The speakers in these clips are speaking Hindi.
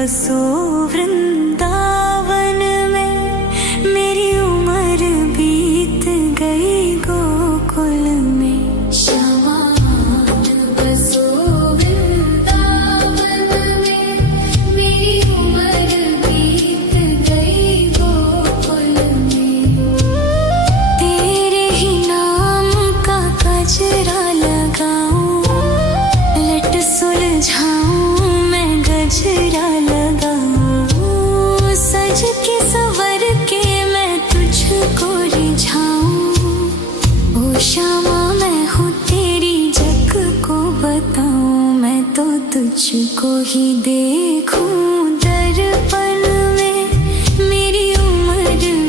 बसो वृंदावन में, मेरी उम्र बीत गई गोकुल में। श्यामान बसो वृंदावन में, मेरी उम्र बीत गई गोकुल में। तेरे ही नाम का गजरा लगाऊं, लट सुलझाऊं मैं गजरा लगाऊं, सज के संवर के मैं तुझको रिझाऊं। ओ श्यामा मैं हूँ तेरी जग को बताऊं, मैं तो तुझको ही देखूं दर्पण में, मेरी उम्र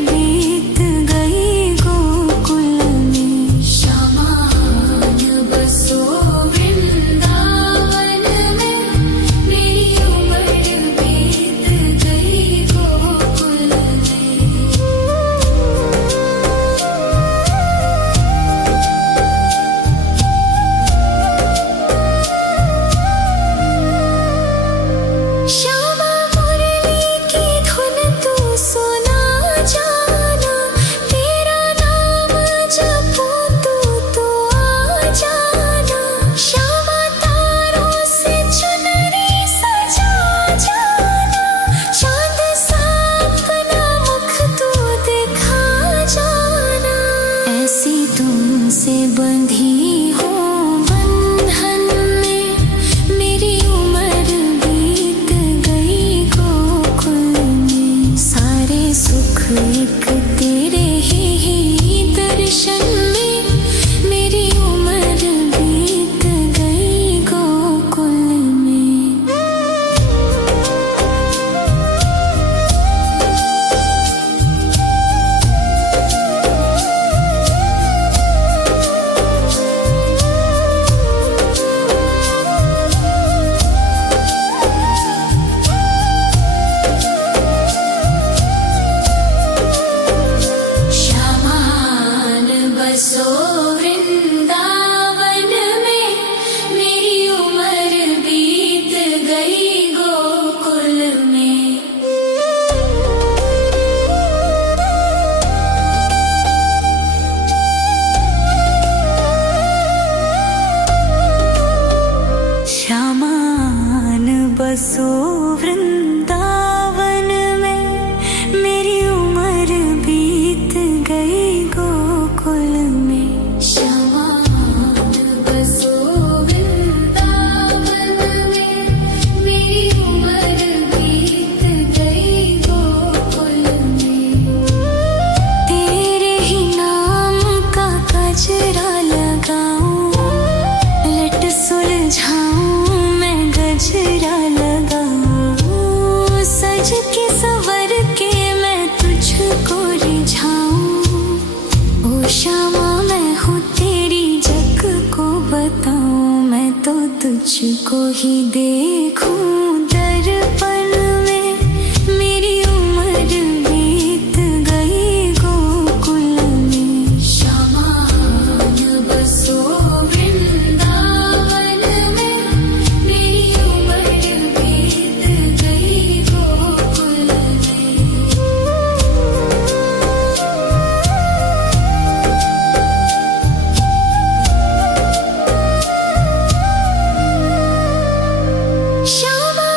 बीत गई गोकुल में। श्यामान बसो वृंदावन में, मेरी उम्र बीत गई गोकुल में। श्यामा मुरली की धुन तू सुना जाना, तेरा नाम जपूं तू आ जाना। श्यामा तारों से चुनरी सजा जाना, चांद सा अपना मुख तू दिखा जाना। ऐसी तुमसे बंधी हूँ बंधन में, मेरी उम्र बीत गई गोकुल में। सारे सुख एक तेरे ही दर्शन में, मेरी उम्र बीत गई गोकुल में। श्यामान बसो वृंदावन में, मेरी उम्र बीत गई गोकुल में। श्यामान बसो वृंदावन में, मेरी उम्र बीत गई गोकुल में। श्यामान बसो वृंदावन में, मेरी उम्र बीत गई गोकुल में। तेरे ही नाम का गजरा लगाऊं, लट सुलझाऊं मैं गजरा लगाऊं, सज के संवर के मैं तुझको रिझाऊं। ओ श्यामा मैं हूँ तेरी जग को बताऊं, मैं तो तुझको ही देखूं दर्पण में, मेरी उम्र बीत गई गोकुल में। श्यामान बसो वृंदावन में, मेरी उम्र बीत गई गोकुल में। श्यामा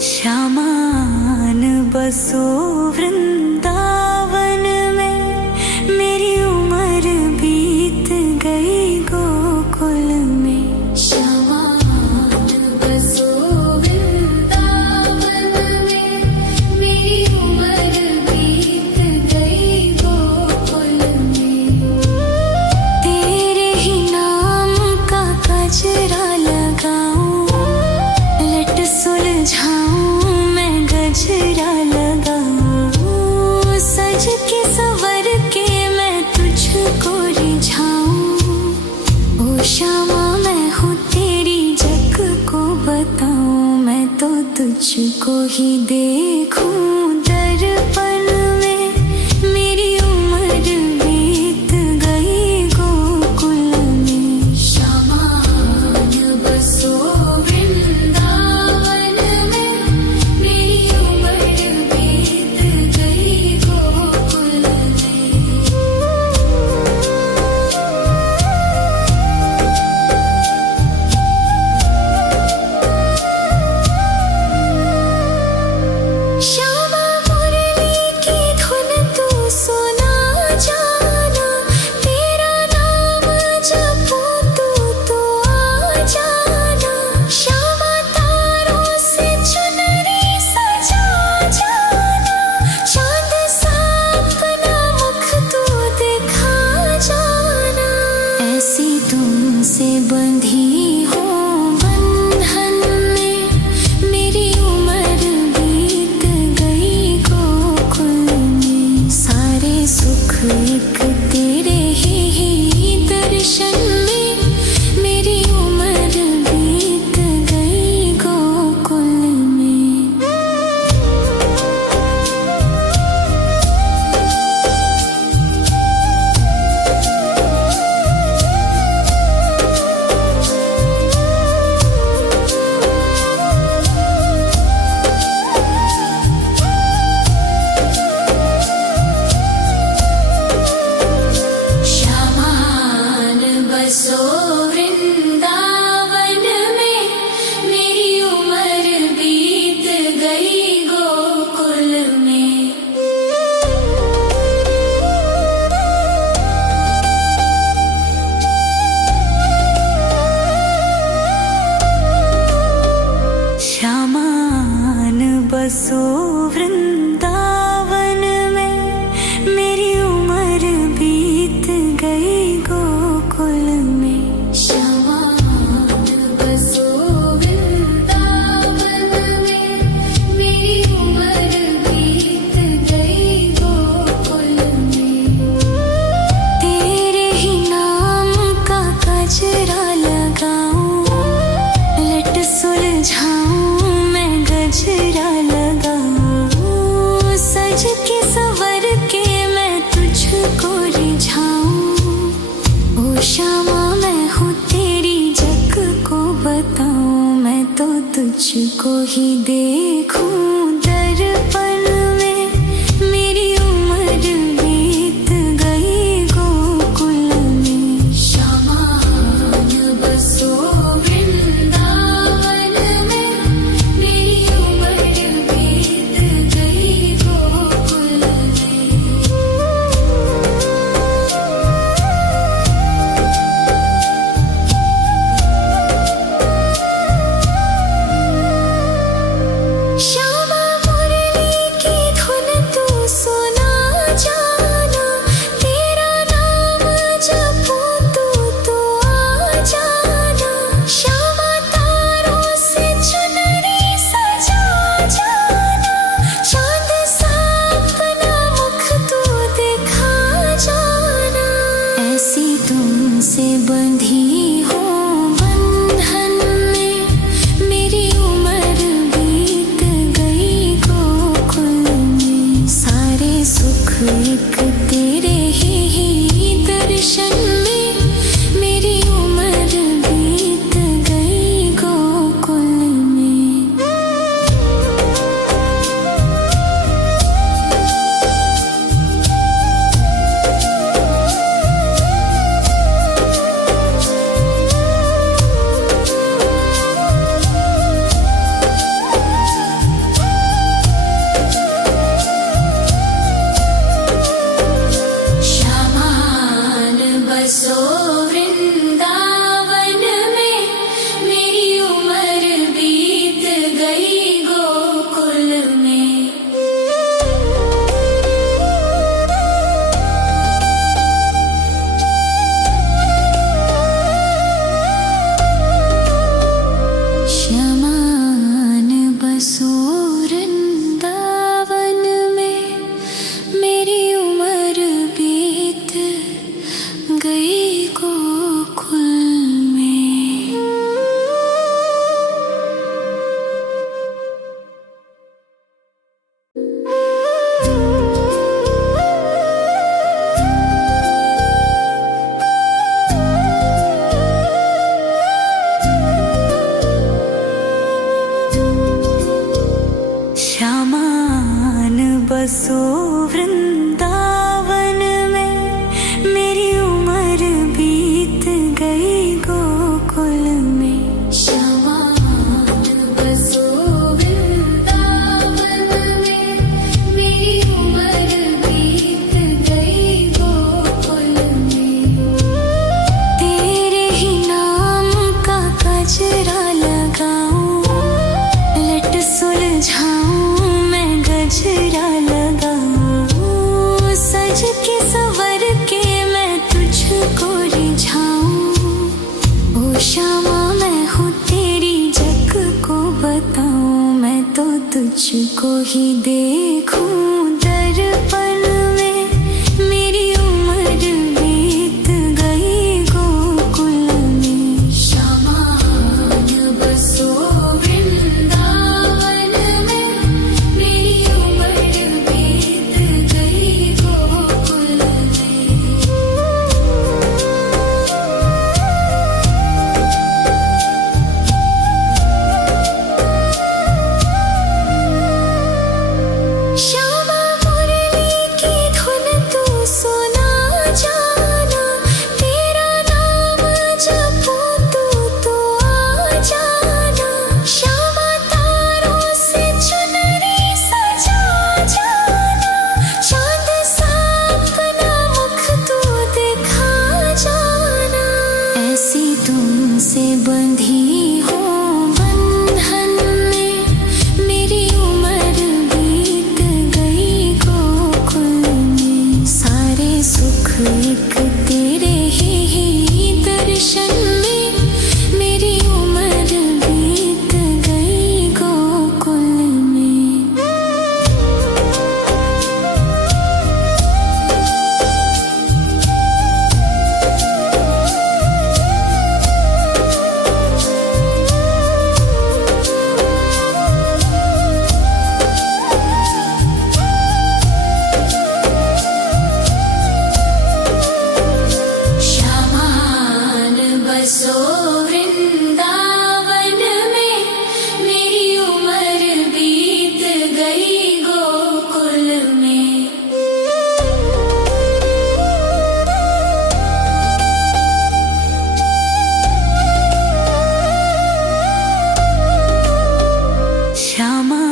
श्यामान बसो वृंदावन में, मेरी उम्र बीत गई गोकुल में। श्यामान बसो वृंदावन में, मेरी उम्र बीत गई गोकुल में। तेरे ही नाम का गजरा लगाऊं, लट सुलझाऊं मैं गजरा लगाऊं, सज के संवर के मैं तुझको रिझाऊं। ओ श्यामा मैं हूँ तेरी जग को बताऊं, मैं तो तुझको ही देखूं दर्पण में, मेरी उम्र बीत गई गोकुल में। श्यामान बसो वृंदावन में, मेरी उम्र बीत गई गोकुल में। श्यामा मुरली की धुन तू सुना जाना, तेरा नाम जपूं तू आ जाना। श्यामा तारों से चुनरी सजा जाना, चांद सा अपना मुख तू दिखा जाना। ऐसी तुमसे बंधी हो बंधन में, मेरी उम्र बीत गई गोकुल में। सारे सुख एक तेरे ही दर्शन में, मेरी उम्र बीत गई गोकुल में। श्यामान बसो वृंदावन में, मेरी उम्र बीत गई गोकुल में। श्यामान बसो वृंदावन में, मेरी उम्र बीत गई गोकुल में। श्यामान बसो वृंदावन में, मेरी उम्र बीत गई गोकुल में। तेरे ही नाम का गजरा लगाऊं, लट सुलझाऊं मैं गजरा लगाऊं, सज के संवर के मैं तुझको रिझाऊं। ओ श्यामा मैं हूँ तेरी जग को बताऊं, मैं तो तुझको ही देखूं दर्पण में, मेरी उम्र बीत गई गोकुल में। श्यामान बसो वृंदावन में, मेरी उम्र बीत गई गोकुल में। श्यामा बसो वृंदावन में, मेरी उम्र बीत गई गोकुल में। श्यामा बसो वृंदावन में, मेरी उम्र बीत गई गोकुल में। तेरे ही नाम का गजरा लगाऊं, लट सुलझाऊं मैं गजरा लगाऊं, सज के संवर के मैं तुझको रिझाऊं। ओ श्यामा मैं हूँ तेरी जग को बताऊं, मैं तो तुझको ही देखूं दर्पण में, मेरी उम्र बीत गई गोकुल में। श्यामा बसो वृंदावन में, मेरी उम्र बीत गई गोकुल में। श्यामा मुरली की धुन तू सुना जाना, तेरा नाम जपूं तू तो आ जाना। श्यामा तारों से चुनरी सजा जाना, चांद सा अपना मुख तू दिखा जाना। ऐसी तुमसे बंधी हो बंधन में, मेरी उम्र बीत गई गोकुल में। सारे सुख एक तेरे ही दर्शन में, मेरी उम्र बीत गई गोकुल में। श्यामा बसो वृंदावन में, मेरी उम्र बीत गई गोकुल में।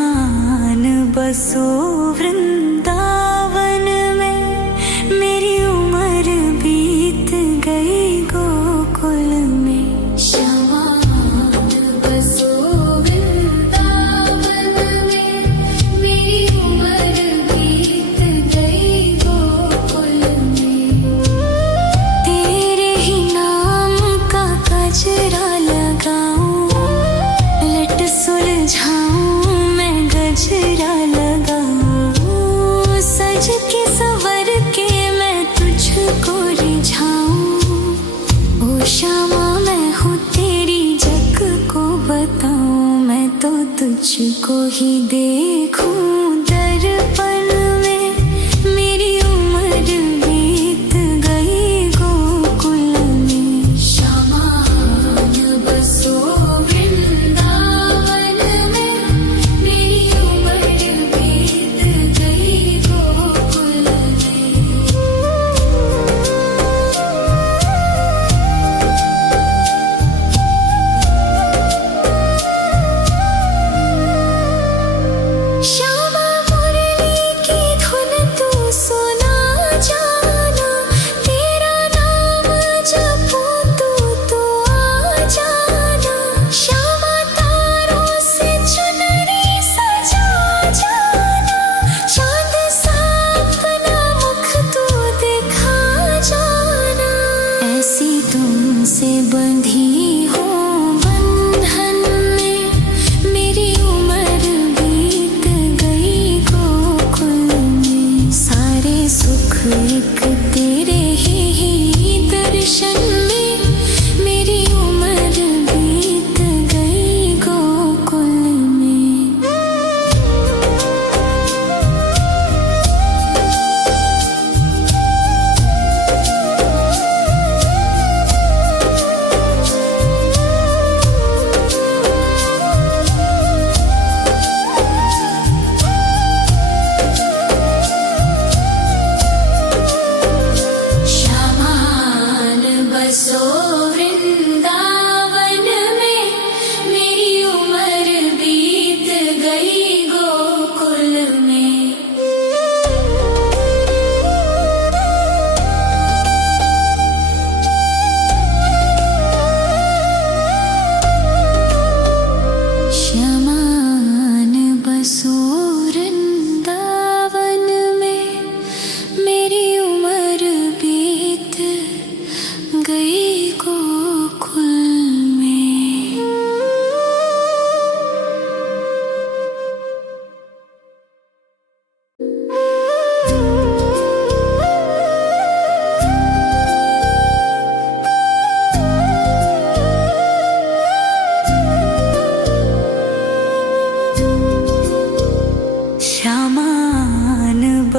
श्यामान बसो वृंदावन में, मेरी उम्र बीत गई गोकुल में। श्यामा बसो वृंदावन में, मेरी उम्र बीत गई गोकुल में। तेरे ही नाम का गजरा लगाऊं, लट सुलझाऊं मैं गजरा लगाऊं, सज के संवर के मैं तुझको रिझाऊं। ओ श्यामा मैं हूँ तेरी जग को बताऊं, मैं तो तुझको ही देखूं दर्पण में, मेरी उम्र बीत गई गोकुल में। श्यामा बसो वृंदावन में, मेरी उम्र बीत गई गोकुल में। श्यामा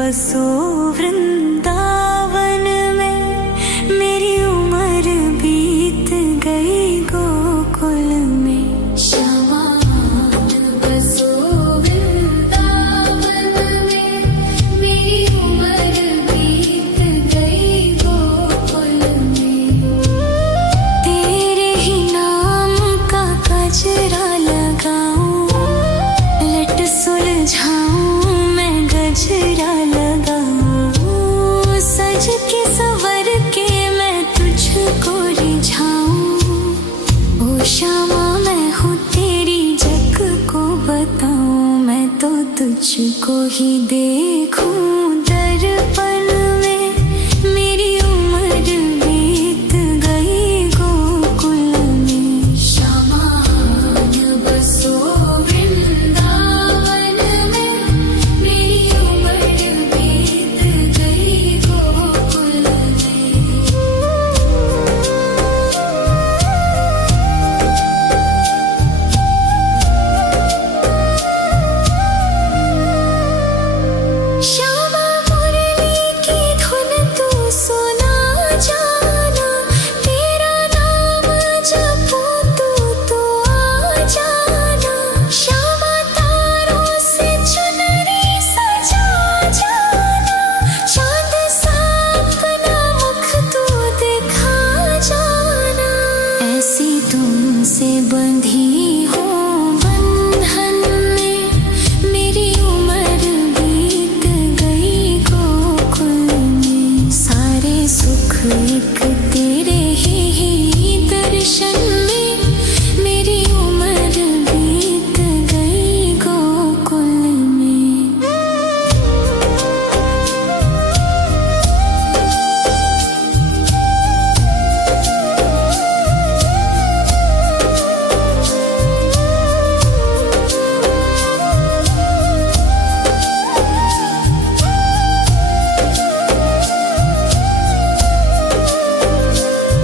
बसो वृंदावन में, मेरी उम्र बीत गई गोकुल में। श्यामा बसो वृंदावन में, मेरी उम्र बीत गई गोकुल में। तेरे ही नाम का गजरा लगाऊं, लट सुलझाऊं मैं गजरा लगाऊं, सज के संवर के मैं तुझको रिझाऊं। ओ श्यामा मैं हूँ तेरी जग को बताऊं, मैं तो तुझको ही देखूं दर्पण में, मेरी उम्र बीत गई गोकुल में। श्यामा बसो वृंदावन में, मेरी उम्र बीत गई गोकुल में। श्यामा मुरली की धुन तू सुना जाना, तेरा नाम जपूं तो आ जाना। श्यामा तारों से चुनरी सजा जाना, चांद सा अपना मुख तू दिखा जाना। ऐसी तुमसे बंधी हूँ बंधन में, मेरी उम्र बीत गई गोकुल में। सारे सुख एक तेरे ही दर्शन में, मेरी उम्र बीत गई गोकुल में।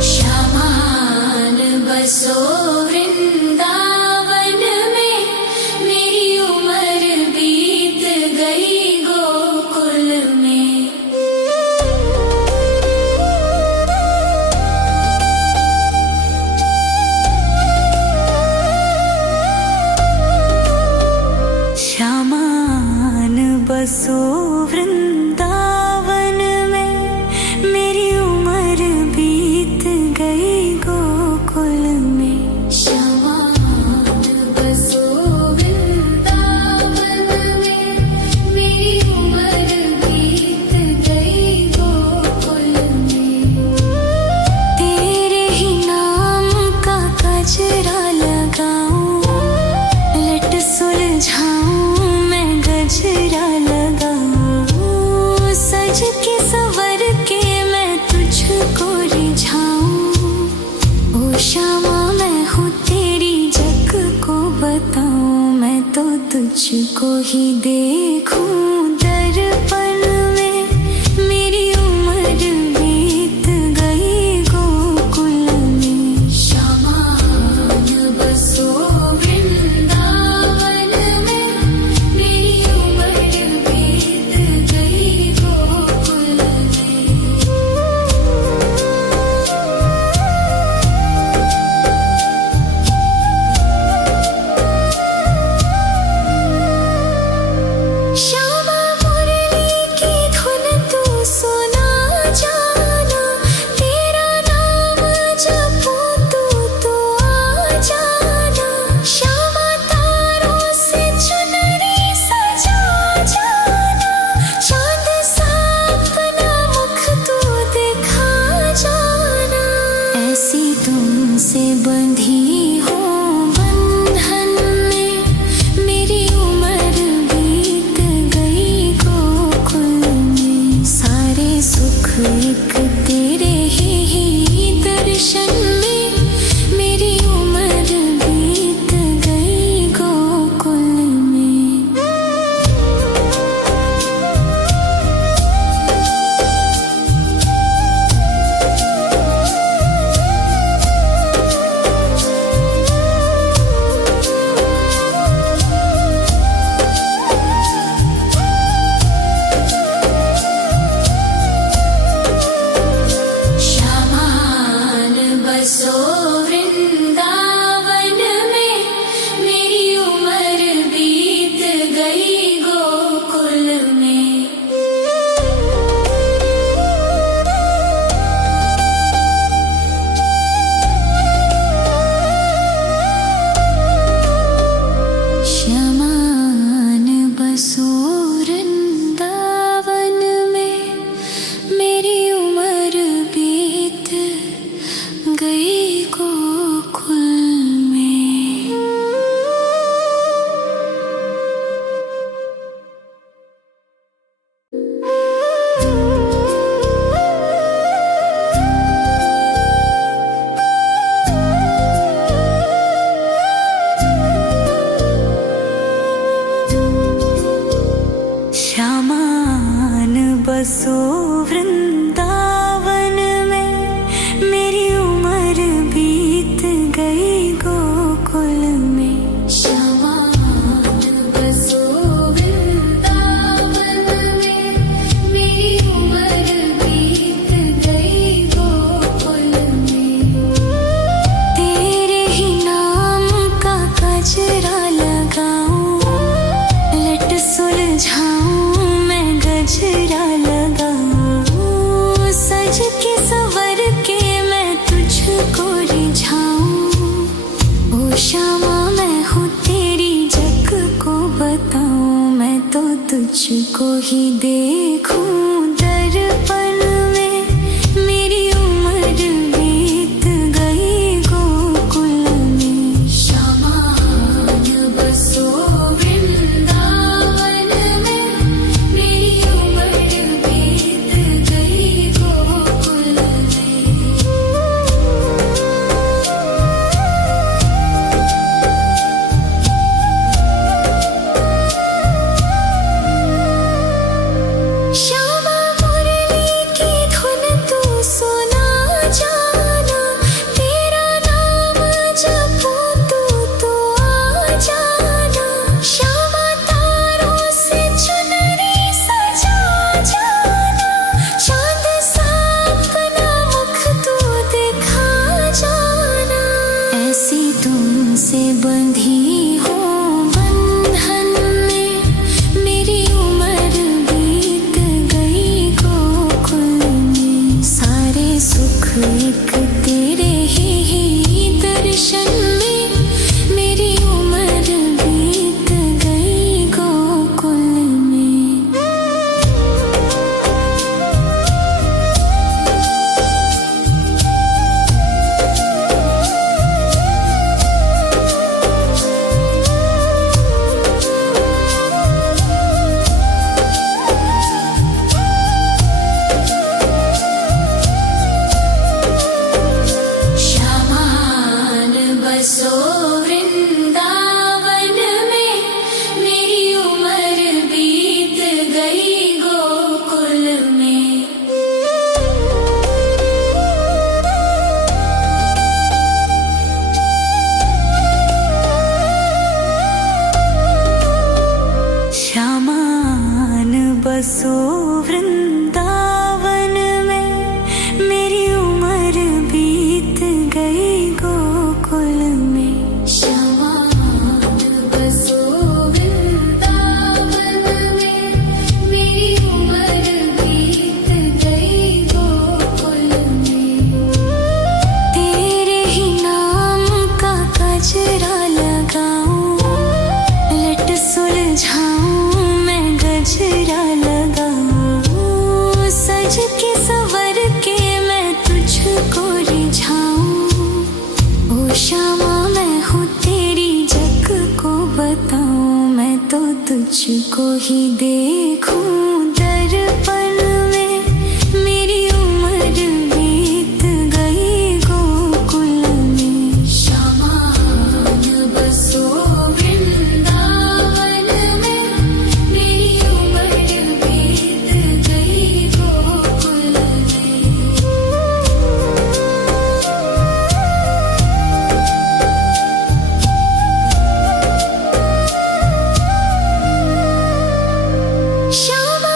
श्यामा बसो वृंदावन में, मेरी उम्र बीत गई गोकुल में। श्यामान बसो वृंदावन में, मेरी उम्र बीत गई गोकुल में। श्यामा बसो वृंदावन में, मेरी उम्र बीत गई गोकुल में। तेरे ही नाम का गजरा लगाऊं, लट सुलझाऊं मैं गजरा लगाऊं, सज के संवर के मैं तुझको रिझाऊं। ओ श्यामा मैं हूँ तेरी जग को बताऊं, मैं तो तुझको ही देखूं दर्पण में, मेरी उम्र बीत गई गोकुल में। श्यामा बसो वृंदावन में, मेरी उम्र बीत गई गोकुल में। श्यामा गोकुल में। श्यामान बसो वृंदावन में, मेरी उम्र बीत गई गोकुल में। श्यामान बसो वृंदावन में, मेरी उम्र बीत गई गोकुल में। श्यामान बसो वृंदावन में, मेरी उम्र बीत गई गोकुल में। तेरे ही नाम का गजरा लगाऊं, लट सुलझाऊं मैं गजरा लगाऊं, सज के संवर के मैं तुझको रिझाऊं। ओ श्यामा मैं हूँ तेरी जग को बताऊं, मैं तो तुझको ही देखूं दर्पण में, मेरी उम्र बीत गई गोकुल में। श्यामान बसो वृंदावन में, मेरी उम्र बीत गई गोकुल में। श्यामा मुरली की धुन तू सुना जाना, तेरा नाम जपूं तो आ जाना। श्यामा तारों से चुनरी सजा जाना, चांद सा अपना मुख तू दिखा जाना। ऐसी तुमसे बंधी हो बंधन में, मेरी उम्र बीत गई गोकुल में। सारे सुख एक तेरे ही दर्शन में, मेरी उम्र बीत गई गोकुल में। श्यामान बसो वृंदावन में, मेरी उम्र बीत गई गोकुल में। श्यामान बसो वृंदावन में, मेरी उम्र बीत गई गोकुल में। श्यामान बसो वृंदावन में, मेरी उम्र बीत गई गोकुल में। तेरे ही नाम का गजरा लगाऊं, लट सुलझाऊं मैं गजरा लगाऊं, सज के संवर के मैं तुझको रिझाऊं। ओ श्यामा मैं हूँ तेरी जग को बताऊं, मैं तो तुझको ही देखूं दर्पण में, मेरी उम्र बीत गई गोकुल में। श्यामान बसो वृंदावन में, मेरी उम्र बीत गई गोकुल में। श्यामा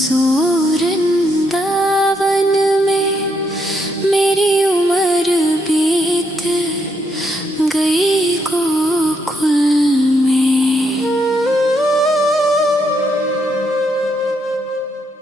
बसो